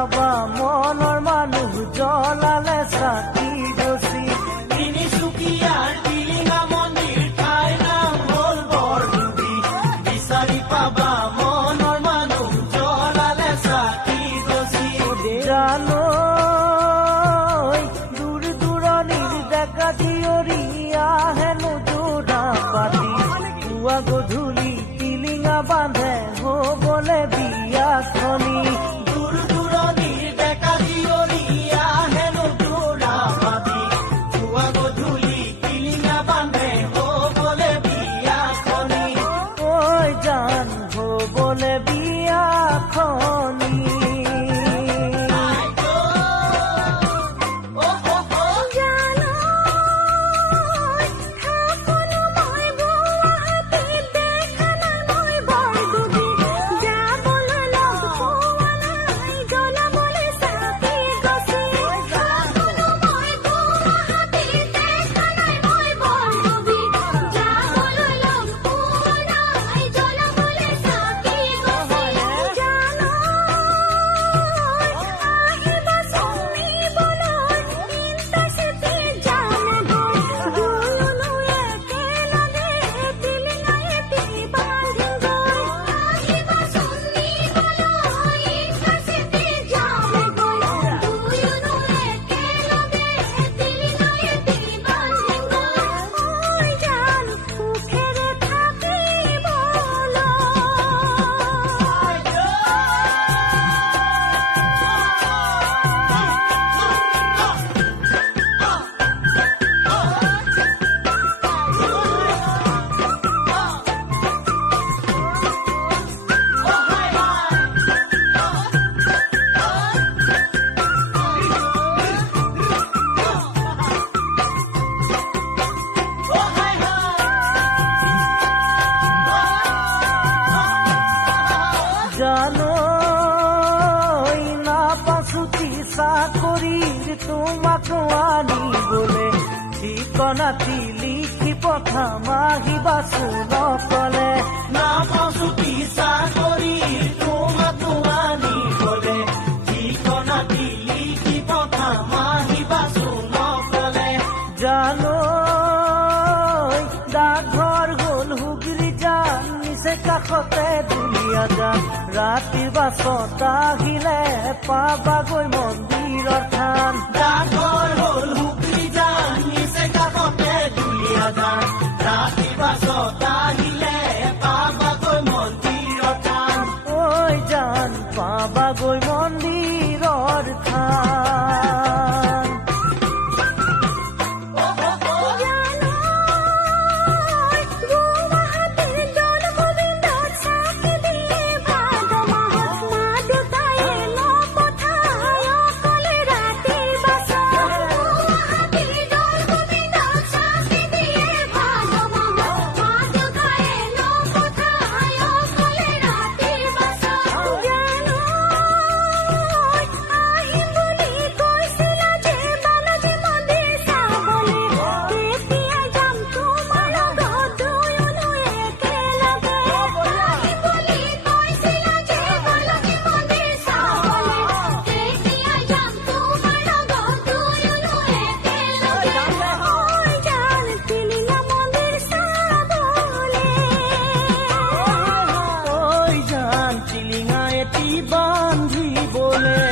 পাবা মনৰ মানুহ জ্বলালে চাকি গছি তিনিচুকীয়াৰ টিলিঙা মন্দিৰ ঠাইৰ নাম হ'ল বৰডুবি বিচাৰি পাবা মনৰ মানুহ জ্বলালে চাকি গছি জানো দূৰ দূৰণিৰ ডেকা জীয়ৰী আহেনো যোৰা পাতি পুৱা গধূলি টিলিঙা বান্ধে হ'বলে বিয়াখনি দূৰ দূৰণিৰ ডেকা জীয়ৰী আহেনো যোৰা পাতি পুৱা গধূলি টিলিঙা বান্ধে হ'বলে বিয়াখনি ঐ জান হ'বলে বিয়াখনি জানো না পাছুটি চাকৰিৰ তোমাক আনিবলে ঠিকনাটি লিখি পঠাম আহিবাচো নকলে না পাছুটি চাকৰিৰ তোমাক আনিবলে ঠিকনাটি লিখি পঠাম আহিবাচো নকলে জানো ডাকঘৰ হ'ল হুগৰি যান নিচে কাষতে দুলীয়া যান ৰাতিৰ বাছত আহিলে পাবাগৈ মন্দিৰৰ থান ডাকঘৰ হ'ল হুগৰি যান নিচে কাষতে দুলীয়া যান ৰাতিৰ বাছত আহিলে পাবাগৈ মন্দিৰৰ থান ঐ জান পাবাগৈ মন্দিৰৰ থান টিলিঙা এটি বান্ধিবলে